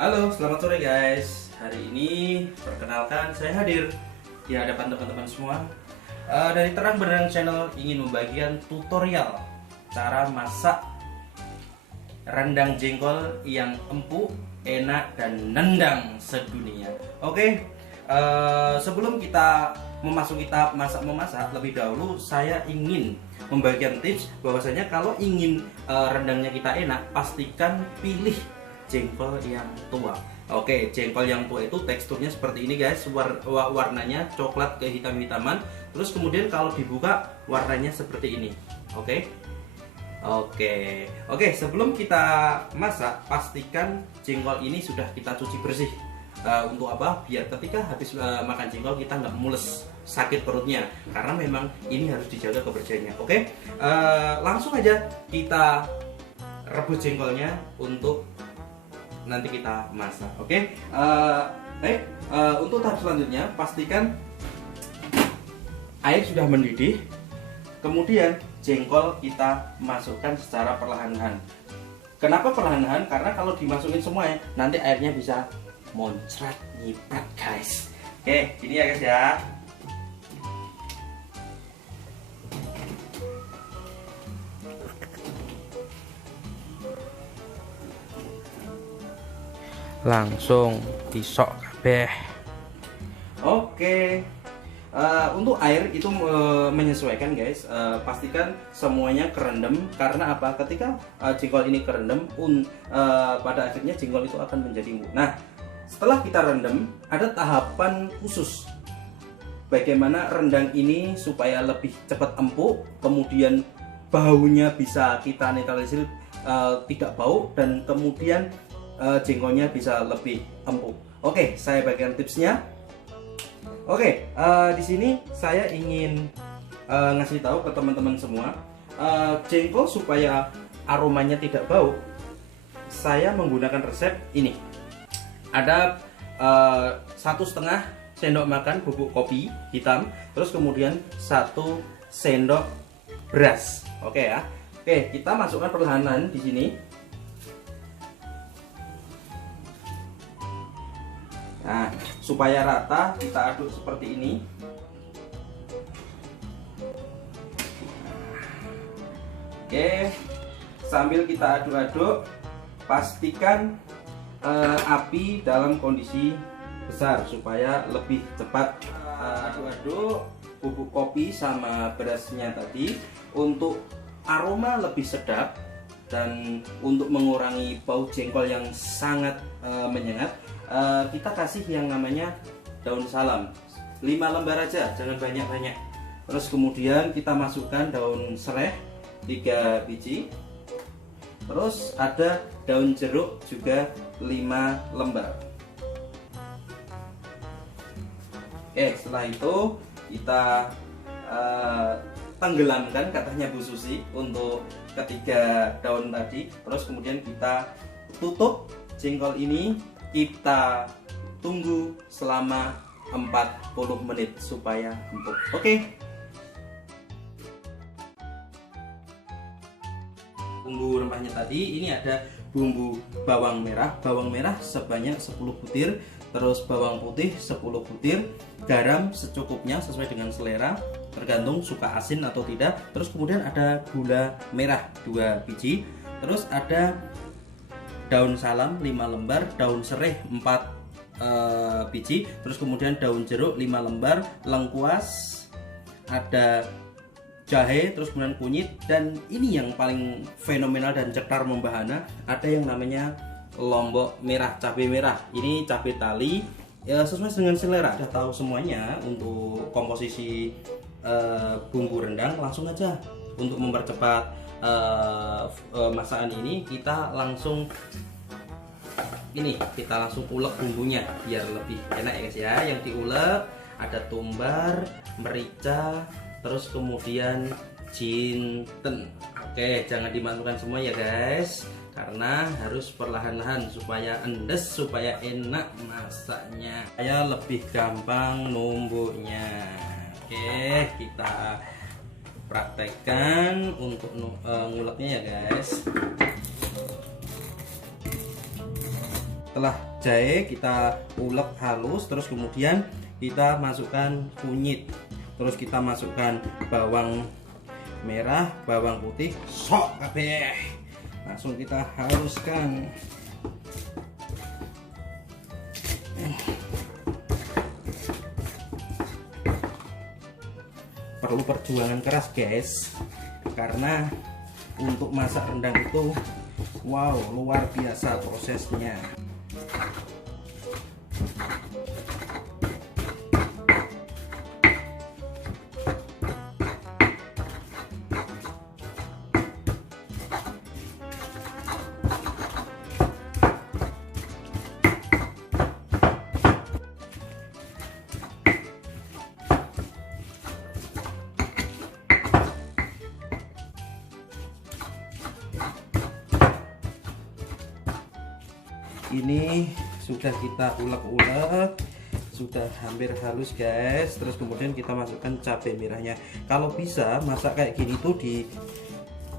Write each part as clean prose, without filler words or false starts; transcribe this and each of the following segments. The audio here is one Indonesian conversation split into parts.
Halo, selamat sore guys. Hari ini perkenalkan saya hadir di hadapan teman-teman semua. Dari Terang Benderang Channel ingin membagikan tutorial cara masak rendang jengkol yang empuk, enak dan nendang sedunia. Oke, sebelum kita memasuki tahap masak-memasak, lebih dahulu saya ingin membagikan tips bahwasanya kalau ingin rendangnya kita enak, pastikan pilih jengkol yang tua. Oke, jengkol yang tua itu teksturnya seperti ini guys, warnanya coklat kehitam-hitaman. Terus kemudian kalau dibuka warnanya seperti ini. Oke, sebelum kita masak, pastikan jengkol ini sudah kita cuci bersih. Untuk apa? Biar ketika habis makan jengkol kita nggak mules, sakit perutnya, karena memang ini harus dijaga kebersihannya. Oke, langsung aja kita rebus jengkolnya untuk nanti kita masak. Oke, baik. Untuk tahap selanjutnya, pastikan air sudah mendidih. Kemudian jengkol kita masukkan secara perlahan-lahan. Kenapa perlahan-lahan? Karena kalau dimasukin semuanya, nanti airnya bisa moncrat nyiprat guys. Oke, ini ya guys ya. Langsung pisok kabeh. Oke, untuk air itu menyesuaikan guys. Pastikan semuanya kerendam. Karena apa? Ketika jengkol ini kerendam, pada akhirnya jengkol itu akan menjadi empuk. Nah, setelah kita rendam, ada tahapan khusus bagaimana rendang ini supaya lebih cepat empuk, kemudian baunya bisa kita netralisir, tidak bau, dan kemudian jengkolnya bisa lebih empuk. Oke, saya bagikan tipsnya. Oke, di sini saya ingin ngasih tahu ke teman-teman semua, jengkol supaya aromanya tidak bau, saya menggunakan resep ini. Ada 1,5 sendok makan bubuk kopi hitam, terus kemudian 1 sendok beras. Oke ya. Oke, kita masukkan perlahan-lahan di sini. Nah, supaya rata kita aduk seperti ini. Oke, sambil kita aduk-aduk, pastikan api dalam kondisi besar supaya lebih cepat. Aduk-aduk bubuk kopi sama berasnya tadi untuk aroma lebih sedap dan untuk mengurangi bau jengkol yang sangat menyengat. Kita kasih yang namanya daun salam 5 lembar aja, jangan banyak-banyak. Terus kemudian kita masukkan daun serai 3 biji. Terus ada daun jeruk juga 5 lembar. Oke, setelah itu kita tenggelamkan, katanya Bu Susi, untuk ketiga daun tadi. Terus kemudian kita tutup jengkol ini, kita tunggu selama 40 menit supaya empuk. Oke. Bumbu rempahnya tadi, ini ada bumbu bawang merah sebanyak 10 butir, terus bawang putih 10 butir, garam secukupnya sesuai dengan selera, tergantung suka asin atau tidak. Terus kemudian ada gula merah 2 biji, terus ada daun salam 5 lembar, daun serai 4 biji, terus kemudian daun jeruk 5 lembar, lengkuas, ada jahe, terus kemudian kunyit, dan ini yang paling fenomenal dan cetar membahana, ada yang namanya lombok merah, cabai merah. Ini cabai tali ya, sesuai dengan selera. Sudah tahu semuanya untuk komposisi bumbu rendang, langsung aja untuk mempercepat masakan ini kita langsung ulek bumbunya biar lebih enak ya guys ya. Yang diulek ada tumbar, merica, terus kemudian jinten. Oke, jangan dimasukkan semua ya guys, karena harus perlahan-lahan supaya endes, supaya enak masaknya, supaya lebih gampang numbuknya. Oke, kita praktekkan untuk nguleknya ya guys. Setelah jahe kita ulek halus, terus kemudian kita masukkan kunyit, terus kita masukkan bawang merah, bawang putih, sok kabeh. Langsung kita haluskan. Perlu perjuangan keras guys, karena untuk masak rendang itu wow, luar biasa prosesnya. Ini sudah kita ulek-ulek, sudah hampir halus guys. Terus kemudian kita masukkan cabai merahnya. Kalau bisa masak kayak gini tuh di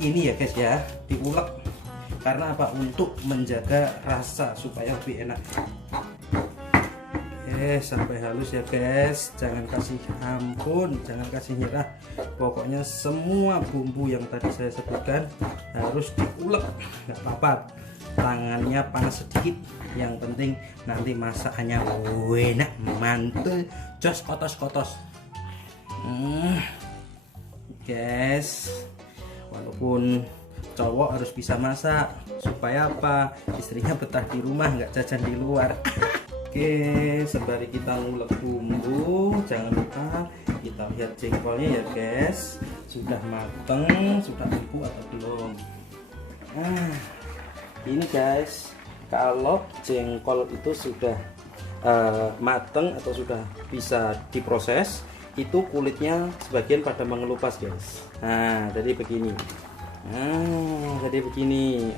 ini ya guys ya, diulek. Karena apa? Untuk menjaga rasa supaya lebih enak. Sampai halus ya guys, jangan kasih ampun, jangan kasih nyerah. Pokoknya semua bumbu yang tadi saya sebutkan harus diulek. Nggak apa-apa, tangannya panas sedikit, yang penting nanti masakannya enak, mantul, jos kotos-kotos. Guys, walaupun cowok harus bisa masak, supaya apa? Istrinya betah di rumah, nggak jajan di luar. Oke, sembari kita ngulek bumbu, jangan lupa kita lihat jengkolnya ya guys, sudah mateng, sudah empuk atau belum. Ini guys, kalau jengkol itu sudah mateng atau sudah bisa diproses, itu kulitnya sebagian pada mengelupas guys. Nah, jadi begini.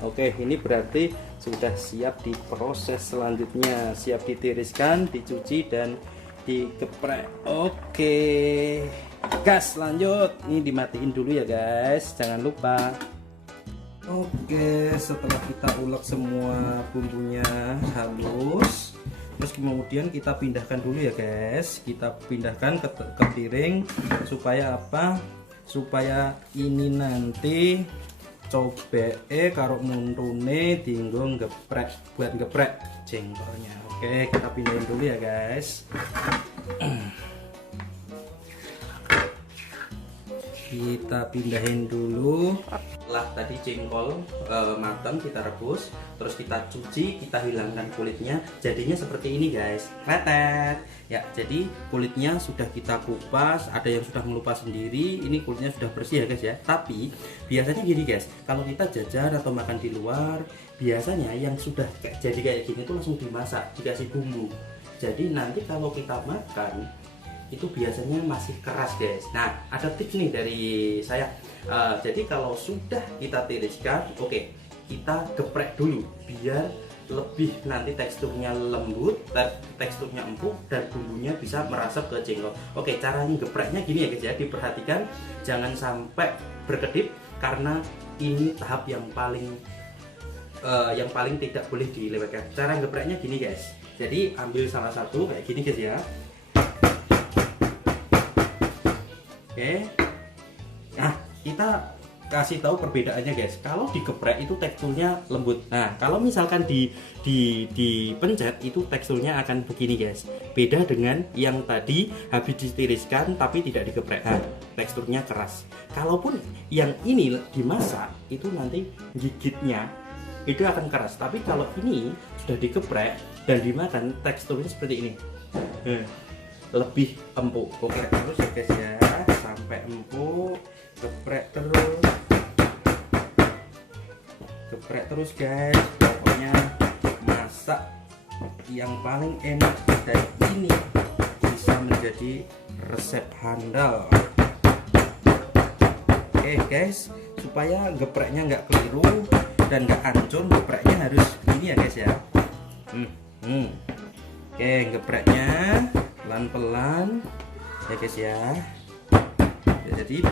Oke, ini berarti sudah siap diproses selanjutnya, siap ditiriskan, dicuci dan digeprek. Oke, gas lanjut. Ini dimatiin dulu ya guys, jangan lupa. Oke, setelah kita ulek semua bumbunya halus, terus kemudian kita pindahkan dulu ya guys, kita pindahkan ke piring. Supaya apa? Supaya ini nanti cobeke karo muntune dienggo geprek, buat geprek jengkolnya. Oke, kita pindahin dulu ya guys. Kita pindahin dulu. Setelah tadi jengkol matang, kita rebus, terus kita cuci, kita hilangkan kulitnya, jadinya seperti ini guys, kretek ya. Jadi kulitnya sudah kita kupas, ada yang sudah melupas sendiri, ini kulitnya sudah bersih ya guys ya. Tapi biasanya gini guys, kalau kita jajan atau makan di luar, biasanya yang sudah jadi kayak gini tuh langsung dimasak, dikasih bumbu. Jadi nanti kalau kita makan itu biasanya masih keras guys. Nah, ada tips nih dari saya. Jadi kalau sudah kita tiriskan, oke, kita geprek dulu biar lebih nanti teksturnya lembut, teksturnya empuk, dan bumbunya bisa merasap ke jengkol. Oke, caranya gepreknya gini ya guys ya, diperhatikan jangan sampai berkedip, karena ini tahap yang paling tidak boleh dilewatkan. Cara gepreknya gini guys. Jadi ambil salah satu kayak gini guys ya. Oke, nah kita kasih tahu perbedaannya guys. Kalau digeprek itu teksturnya lembut. Nah, kalau misalkan dipencet itu teksturnya akan begini guys. Beda dengan yang tadi habis ditiriskan tapi tidak digeprek. Nah, teksturnya keras. Kalaupun yang ini dimasak itu nanti gigitnya itu akan keras. Tapi kalau ini sudah digeprek dan dimakan, teksturnya seperti ini. Lebih empuk. Oke, terus ya guys ya, sampai empuk, geprek terus guys. Pokoknya masak yang paling enak dari ini bisa menjadi resep handal. Oke guys, supaya gepreknya nggak keliru dan nggak hancur, gepreknya harus ini ya guys ya. Oke, gepreknya pelan-pelan ya guys ya. Jadi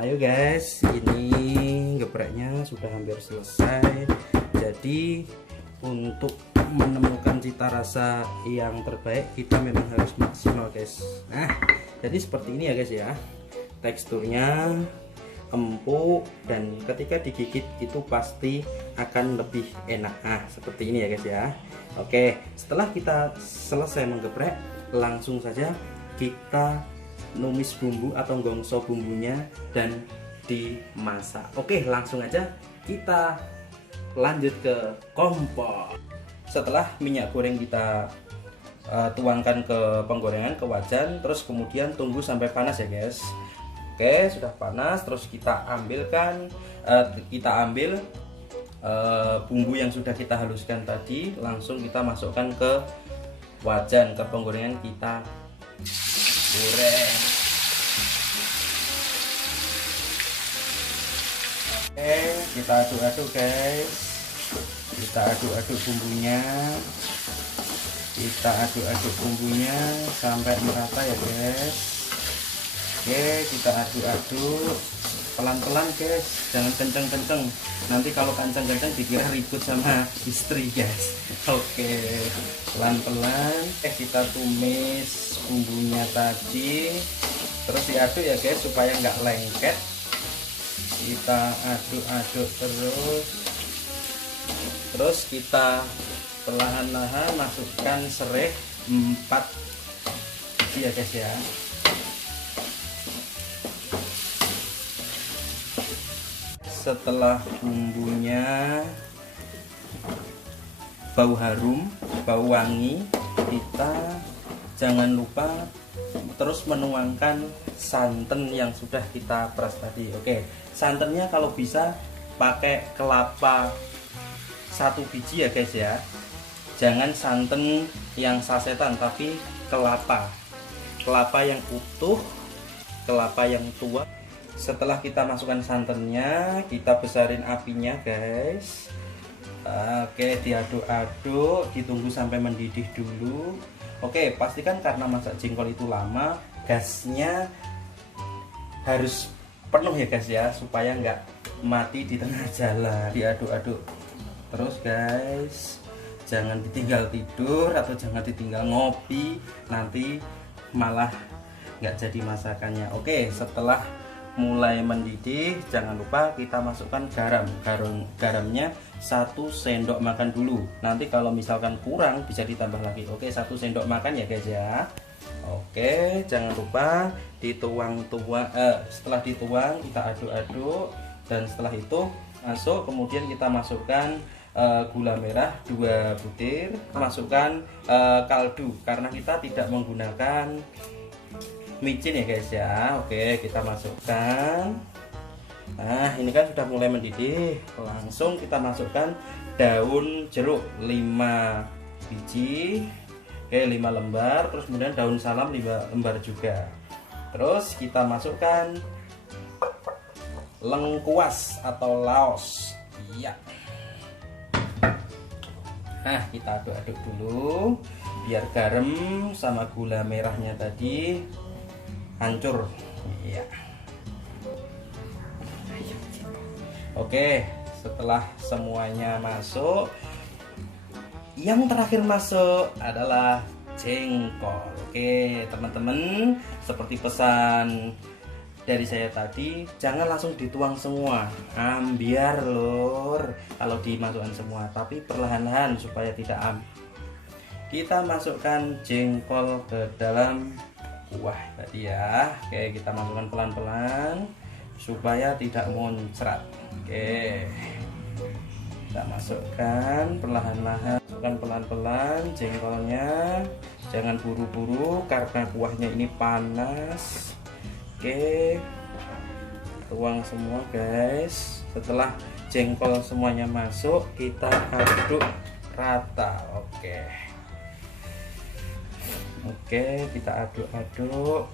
ayo guys, ini gepreknya sudah hampir selesai. Jadi untuk menemukan cita rasa yang terbaik kita memang harus maksimal guys. Nah jadi seperti ini ya guys ya, teksturnya empuk dan ketika digigit itu pasti akan lebih enak. Nah seperti ini ya guys ya. Oke, setelah kita selesai menggeprek, langsung saja kita numis bumbu atau gongso bumbunya dan dimasak. Oke, langsung aja kita lanjut ke kompor. Setelah minyak goreng kita tuangkan ke penggorengan, ke wajan, terus kemudian tunggu sampai panas ya guys. Oke, sudah panas, terus kita ambil bumbu yang sudah kita haluskan tadi, langsung kita masukkan ke wajan, ke penggorengan kita goreng. Oke, kita aduk-aduk guys, kita aduk-aduk bumbunya, sampai merata ya guys. Oke, kita aduk-aduk pelan-pelan guys, jangan kenceng-kenceng, nanti kalau kenceng-kenceng dikira ribut sama istri guys. Oke, pelan-pelan. Kita tumis bumbunya tadi, terus diaduk ya guys supaya nggak lengket. Kita aduk-aduk terus kita perlahan-lahan masukkan serai 4 biji ya guys ya. Setelah bumbunya bau harum, bau wangi, kita jangan lupa terus menuangkan santan yang sudah kita peras tadi. Oke, santannya kalau bisa pakai kelapa 1 biji ya guys ya, jangan santan yang sasetan tapi kelapa yang utuh, kelapa yang tua. Setelah kita masukkan santannya, kita besarin apinya guys. Oke, diaduk-aduk, ditunggu sampai mendidih dulu. Oke, pastikan karena masak jengkol itu lama, gasnya harus penuh ya guys ya, supaya nggak mati di tengah jalan. Diaduk-aduk terus guys, jangan ditinggal tidur atau jangan ditinggal ngopi, nanti malah nggak jadi masakannya. Oke, setelah mulai mendidih, jangan lupa kita masukkan garamnya 1 sendok makan dulu. Nanti kalau misalkan kurang bisa ditambah lagi. Oke, 1 sendok makan ya guys ya. Oke, jangan lupa setelah dituang kita aduk-aduk, dan setelah itu kemudian kita masukkan gula merah 2 butir, masukkan kaldu karena kita tidak menggunakan micin ya guys ya. Oke, kita masukkan. Nah ini kan sudah mulai mendidih, langsung kita masukkan daun jeruk 5 biji, oke 5 lembar, terus kemudian daun salam 5 lembar juga. Terus kita masukkan lengkuas atau laos. Iya. Nah kita aduk-aduk dulu biar garam sama gula merahnya tadi hancur. Iya. Oke, setelah semuanya masuk, yang terakhir masuk adalah jengkol. Oke teman-teman, seperti pesan dari saya tadi, jangan langsung dituang semua, ambiar lor kalau dimasukkan semua, tapi perlahan-lahan supaya tidak kita masukkan jengkol ke dalam kuah tadi ya. Oke, kita masukkan pelan-pelan supaya tidak muncrat. Oke, kita masukkan perlahan-lahan, masukkan pelan-pelan jengkolnya, jangan buru-buru karena kuahnya ini panas. Oke, tuang semua guys. Setelah jengkol semuanya masuk, kita aduk rata. Oke, kita aduk-aduk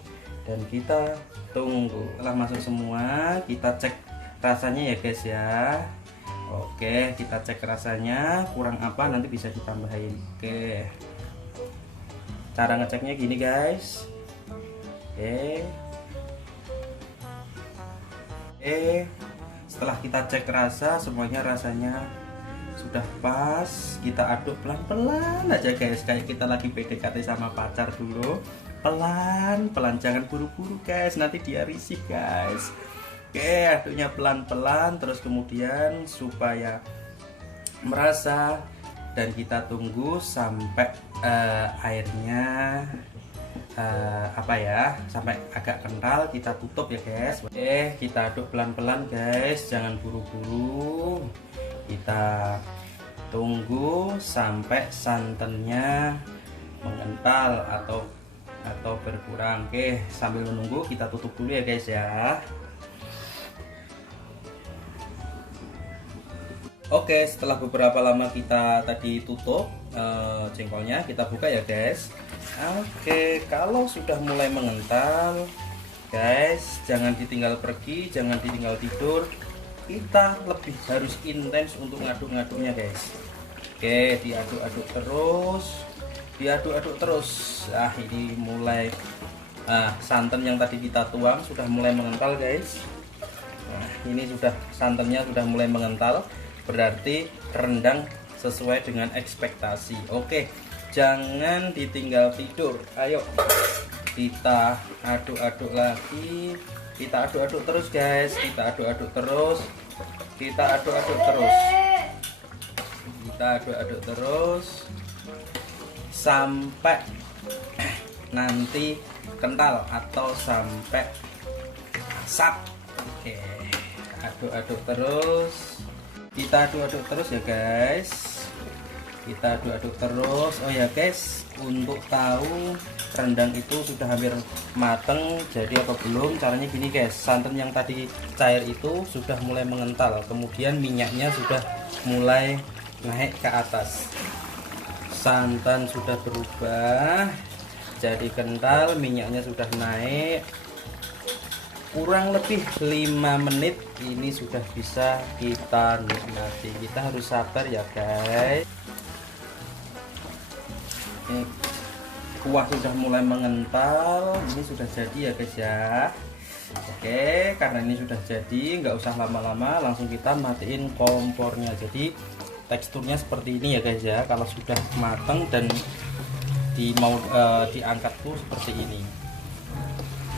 dan kita tunggu. Setelah masuk semua, kita cek rasanya ya guys ya. Oke, kita cek rasanya kurang apa nanti bisa ditambahin. Oke, cara ngeceknya gini guys. Oke, Setelah kita cek rasa, semuanya rasanya sudah pas. Kita aduk pelan-pelan aja guys, kayak kita lagi PDKT sama pacar dulu. Pelan-pelan, jangan buru-buru guys, nanti dia risih guys. Oke, aduknya pelan-pelan, terus kemudian supaya merasa, dan kita tunggu sampai airnya sampai agak kental. Kita tutup ya guys. Oke, kita aduk pelan-pelan guys, jangan buru-buru. Kita tunggu sampai santannya mengental atau berkurang. Oke, sambil menunggu kita tutup dulu ya guys ya. Oke, setelah beberapa lama kita tadi tutup jengkolnya, kita buka ya guys. Oke, kalau sudah mulai mengental guys, jangan ditinggal pergi, jangan ditinggal tidur. Kita lebih harus intens untuk ngaduk-ngaduknya guys. Oke, diaduk-aduk terus. Nah, ini mulai santan yang tadi kita tuang sudah mulai mengental guys. Nah, ini sudah santannya sudah mulai mengental, berarti rendang sesuai dengan ekspektasi. Oke, jangan ditinggal tidur. Ayo kita aduk-aduk lagi, kita aduk-aduk terus guys, kita aduk-aduk terus sampai nanti kental atau sampai asap. Oke, aduk-aduk terus, kita aduk-aduk terus ya guys, kita aduk-aduk terus. Oh ya guys, untuk tahu rendang itu sudah hampir mateng jadi apa belum, caranya gini guys. Santan yang tadi cair itu sudah mulai mengental, kemudian minyaknya sudah mulai naik ke atas. Santan sudah berubah jadi kental, minyaknya sudah naik. Kurang lebih 5 menit ini sudah bisa kita nikmati. Kita harus sabar ya guys. Kuah sudah mulai mengental, ini sudah jadi ya guys ya. Oke, karena ini sudah jadi, nggak usah lama-lama, langsung kita matiin kompornya. Jadi teksturnya seperti ini ya guys ya. Kalau sudah matang dan diangkat tuh seperti ini.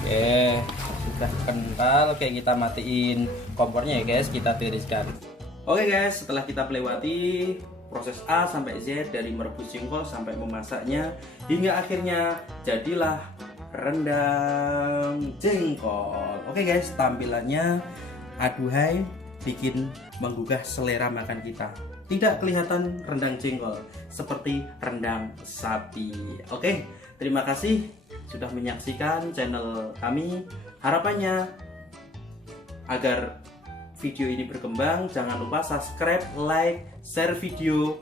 Oke, sudah kental. Oke, kita matiin kompornya ya guys, kita tiriskan. Oke guys, setelah kita melewati proses A sampai Z, dari merebus jengkol sampai memasaknya hingga akhirnya jadilah rendang jengkol. Oke guys, tampilannya aduhai, bikin menggugah selera makan kita. Tidak kelihatan rendang jengkol, seperti rendang sapi. Oke, terima kasih sudah menyaksikan channel kami. Harapannya agar video ini berkembang, jangan lupa subscribe, like, share video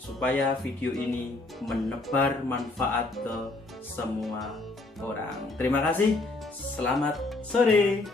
supaya video ini menebar manfaat ke semua orang. Terima kasih, selamat sore.